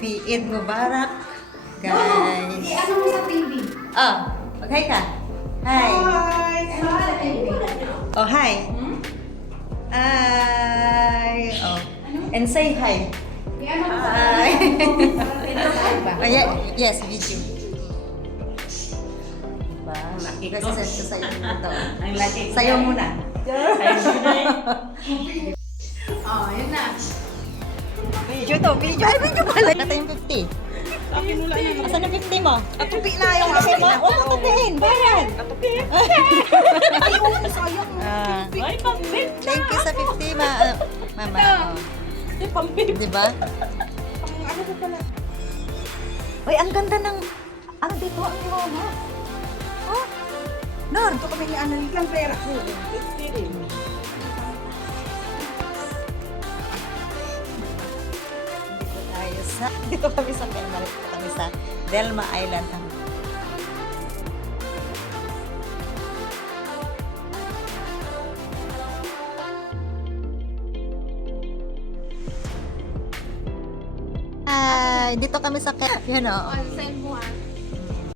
Happy Eid Mubarak, guys. Ano mo sa TV? Oh, mag-hi ka. Hi. Oh, hi. Hi. Oh, and say hi. Hi. Oh, yeah, yes, video. Diba? Kasi sa'yo muna to. Ang laki. Sa'yo muna. Oh, yun na. Video to, video. Ay, video pala. Kata yung 50. Asan ang 50 mo? Atupi na yung Kasi mo, huwag mo tupiin. Bayan. sayang. Ay, pambit. Thank you sa 50, mama. Ay, pambit. Di ba? Ano ko pala? Uy, ang ganda ng... Ano dito? Ang iwawa. Oh, Nor. Ito kami ni Annalyn lang pera. Dito kami sa Penal. Dito kami sa Delma Island. Dito kami sa you know. Send mo